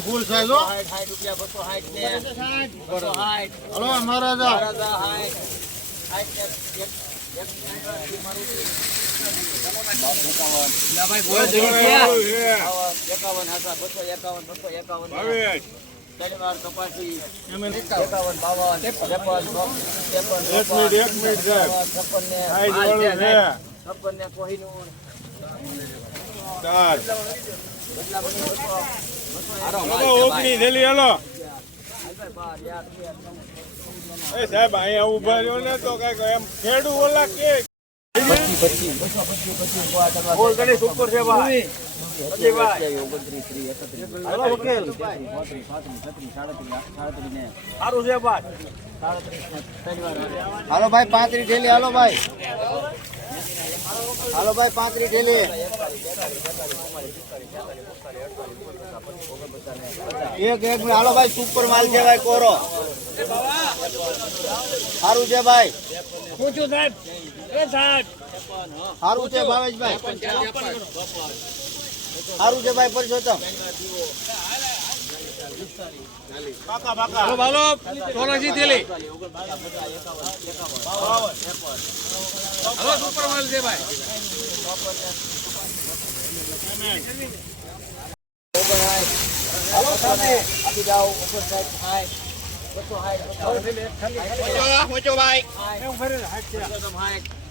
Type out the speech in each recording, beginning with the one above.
Full size સાઠ રૂપિયા બસો સાઠ ને બસો સાઠ હાલો મહારાજા મહારાજા સાઠ સાઠ એકાવન હાથા બસો એકાવન બસો એકાવન શનિવાર કપાસી એકાવન બાવન ત્રેપન ત્રેપન છપ્પન ને છપ્પન ને કોહિનૂર ઓગણી થેલી હાલો સાહેબ, અહીંયા ઊભા રહ્યો ને તો કંઈક એમ ખેડૂ ઓલા કે ફૂલ ગણી સુપર છે ભાઈ હાલો વકીલ ભાઈ. હાલો ભાઈ પાંત્રી ઠેલી હાલો ભાઈ. હાલો ભાઈ પાંત્રી ઠેલી એક એક. હાલો ભાઈ સુપર માલ છે ભાઈ કોરો. સારું છે ભાઈ. સારું છે ભાવેશભાઈ. સારું છે ભાઈ પરસોત્તમ ચોરાસી ભાઈ આપી જાઓ સાહેબ હાય. બસો હાય.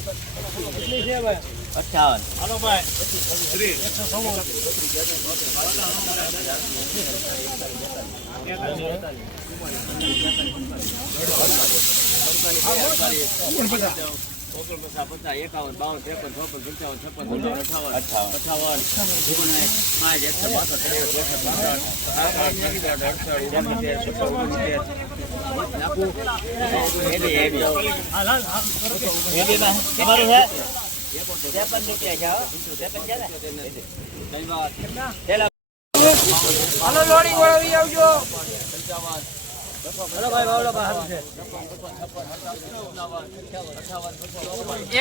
વાર અઠાવન હાલો ભાઈ. એકસો સવ્વાણું. ઓગણપચાસ પચાસ એકાવન બાવન ત્રેપન ચોપન પંચાવન છપ્પન સત્તાવન અઠાવન અઠાવન અઠાવન ઓગણસાઠ પાંચ એકસો બાસઠ ત્રેસઠ ચોસઠ અડસઠ અડસઠ ઓગણસિત્તેર સત્તર ઓગણસિત્તેર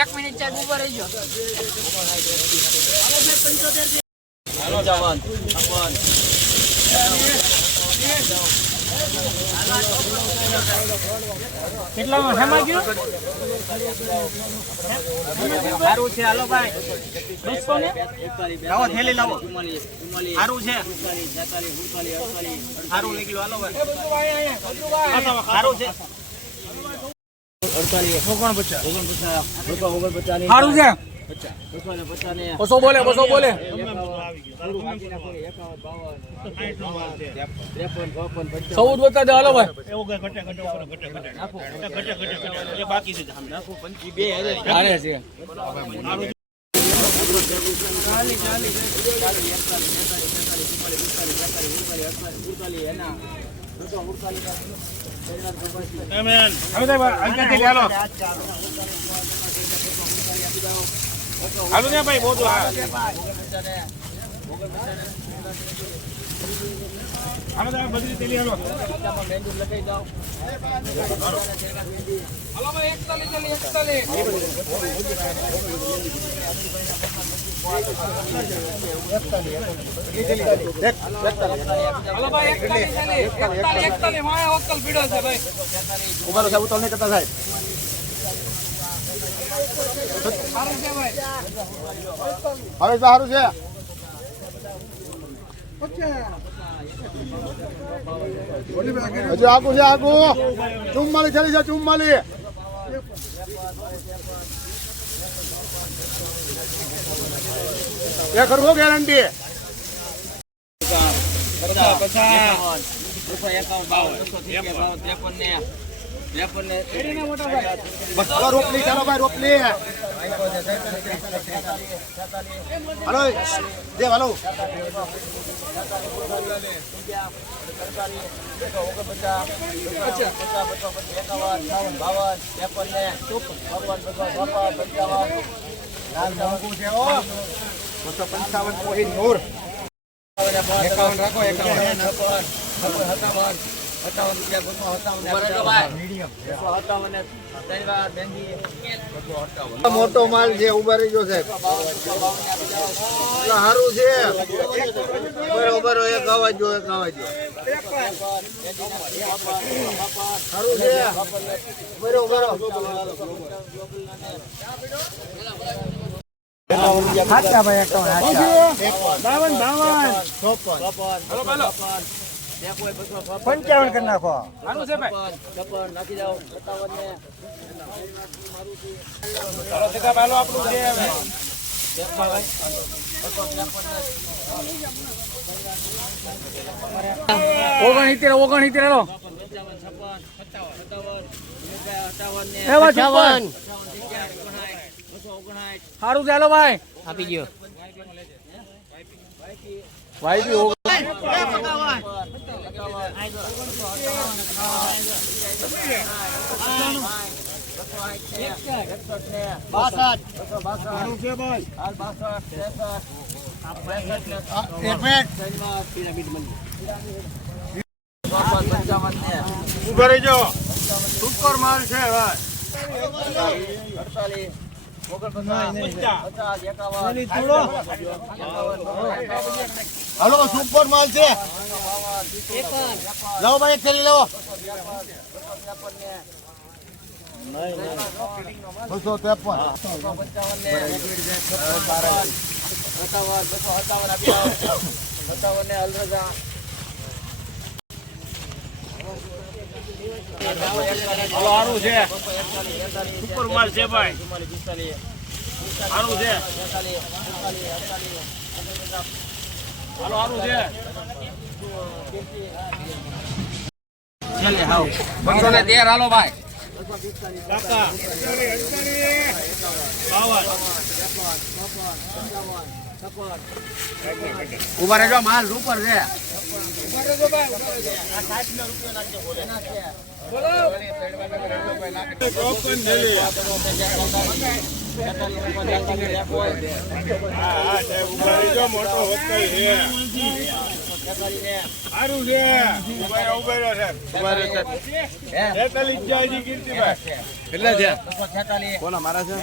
એક મિનિટ ચાર ઊભો રહીજો. પંચોતેર કેટલામાં? હેમાં ગયું? સારું છે હાલો ભાઈ. બસો ને લાવો થેલી લાવો. સારું છે. સારું લઈ હાલો ભાઈ. સારું છે. ઓગણ પચાસ ઓગણ પચાસ ઓગણ પચાસ સારું છે. બસો બોલે બસો બોલે. ચૌદ વત્તા દે હાલો ભાઈ. તમે હવે સાહેબ અંકાથી ચાલો. હાલો ને ભાઈ બહુ હા. હાલો તમે બધી તેલી હાલો. મહેંદી લગાઈ દઉં હાલો ભાઈ એકતાલીસ ચાલી એકતાલીસ. એકતાલીસ એકતાલીસ. એકતાલીસ માયા વક્કલ પીડો છે ભાઈ. ઊભા સાહેબ ઉતલ નહીં કરતા સાહેબ. હવે સારું છે હજુ આગું છે આગું ચુમ્માલી ચાલી છે ચુમ્માલી એ કરવો ગેરંટી પચાસ બસો એકાવન બાવન ત્રેપન ત્રેપન ને રોપલી ચાલો ભાઈ રોપલી હલો દેવ હલો બસો પંચાવન રાખો એકાવન. મોટો માલ છે ઊભા રહી ગયો સાહેબ સારું છે. બરોબર એક અવાજ જો એક અવાજ. જો સારું છે. બરોબર બાવન બાવન. ચોપન. પંચાવન કરી નાખો. સારું છે ભાઈ? છપ્પન નાખી જાઓ સત્તાવન ને ચાલો સીધા ભાલો આપણું છે હવે ઓગણસિત્તેર ઓગણસિત્તેર સારું ભાઈ આપી ગયો ઊભા રહી જાઓ સુપર માલ છે ભાઈ હલો સુપર માલ છે. લાવો ભાઈ એક થેલી લાવો. બસો ત્રેપન. સારું છે. સુપર માલ છે ભાઈ. સારું છે. હાલો સારું છે. બસો હાલો ભાઈ. ઊભા રહેજો માલ સુપર છે મોટો હોટલ છે. સારું છે. ઊભા સાહેબ જાય છે કીર્તિભાઈ. કેટલા છે કોના મારા છે?